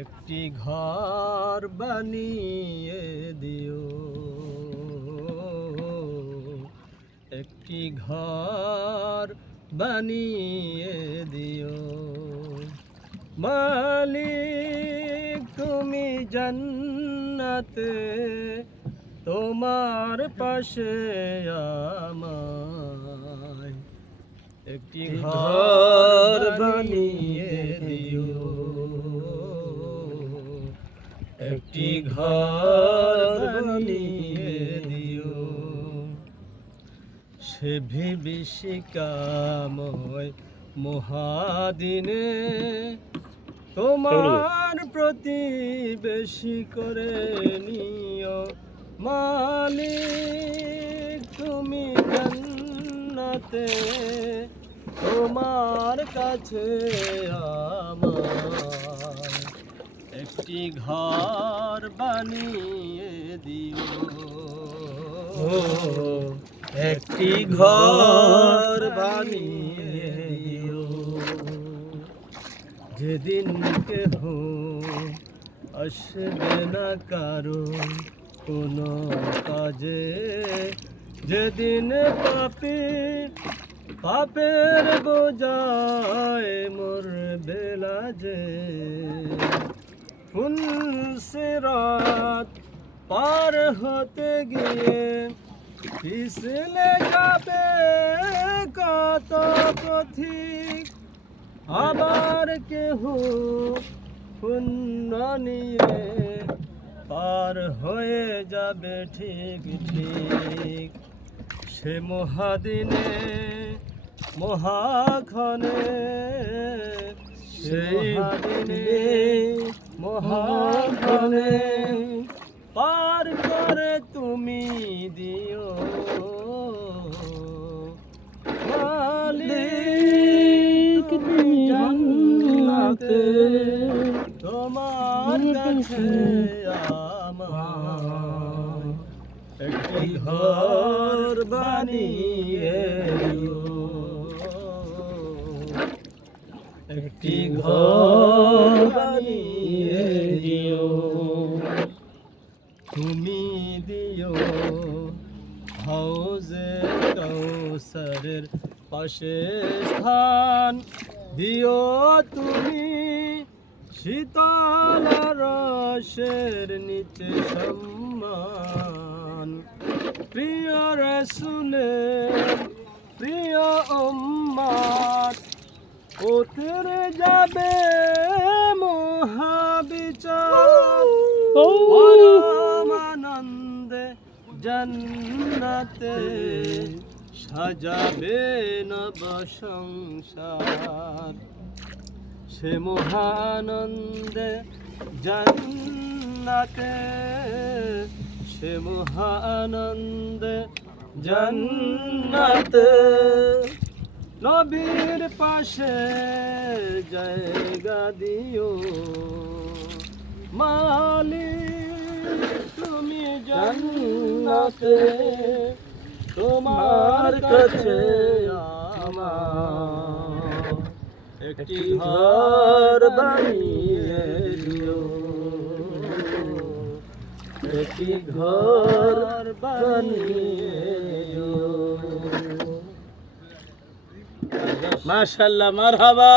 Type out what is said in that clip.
একটি ঘর বানিয়ে দিও, একটি ঘর বানিয়ে দিও। মালিক তুমি জান্নাতে, তোমার পাশে আমায় একটি ঘর বানিয়ে দিও, একটি ঘর বানিয়ে দিও। সে বিভীষিকাময় মহাদিনে তোমার প্রতিবেশী করে নিও। মালিক তুমি জান্নাতে, তোমার কাছে আমার একটি ঘর বানিয়ে দিও, একটি ঘর বানিয়ে দিও। যেদিন কেহ আসবে না কারো কোনো কাজে, যেদিন পাপের বোঝায় মোর বেলাজে, সিরাত পার হতে গিয়ে পিছলে যাবে কত পথিক, আবার কেহ পুণ্য নিয়ে পার হয়ে যাবে ঠিক ঠিক। সে মহাদিনে মহাক্ষণে, সেই দিনে মহাক্ষণে পার করে তুমি দিও। মালিক তুমি জান্নাতে, তোমার কাছে আমার একটি ঘর বানিয়ে দিও, একটি ঘর বানিয়ে দিও। তুমি দিও হাউজে কাউসারের পাশে স্থান, দিও তুমি শীতল রসের নিচে সম্মান। প্রিয় রাসূলের প্রিয় উম্মত, উতরে যাবে মহাবিচার। পরম আনন্দে জান্নাতে সাজাবে নব সংসার। সে মহানন্দে জান্নাতে, সে মহানন্দে জান্নাতে নবীর পাশে জায়গা দিও। মালিক তুমি জান্নাতে, তোমার কাছে আমার একটি ঘর বানিয়ে দিও, একটি ঘর বানিয়ে দিও। মাশাআল্লাহ, মারহাবা।